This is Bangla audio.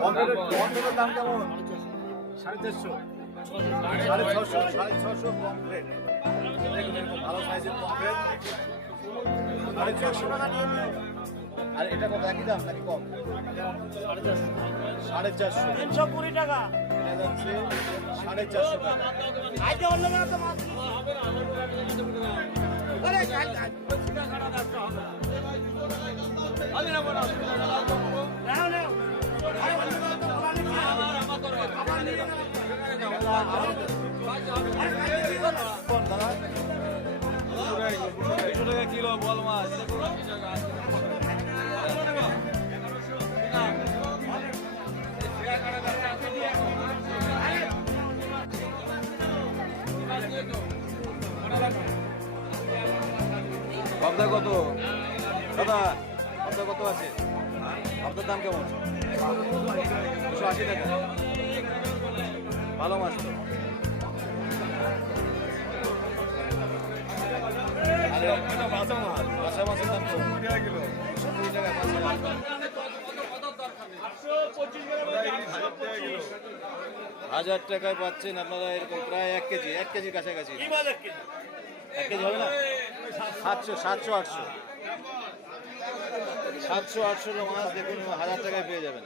পমফ্রেটের দাম কেমন? 450, 650, 650 পমফ্রেট। দেখুন এরকম ভালো সাইজের পমফ্রেট 450 টাকা নিয়ে নিন। আর এটা কত একই দাম নাকি কম? 450, 320 টাকা। এটা যাচ্ছে 450 টাকা। আজকে অন্য তো মাছ কিলো বল মাছ পাবদা কত দাদা? পাবদা কত আছে? পাবদার দাম কেমন? 280 টাকা। ভালো মাছ তো। মাছের দাম তো 70 টাকা। 1000 টাকায় পাচ্ছেন আপনারা এরকম প্রায় 1 কেজি, 1 কেজির কাছাকাছি। 1 কেজি হবে না? 700, 700, 800, 700, 800 মাছ দেখুন 1000 টাকায় পেয়ে যাবেন।